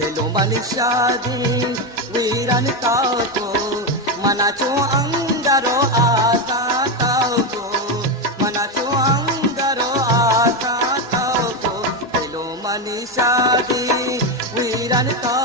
दिलो मनी शादी वीरन ताको मनाचो अंदरो आसा ताको मनाचो अंदरो आसा ताको दिलो मनी शादी वीरन ताको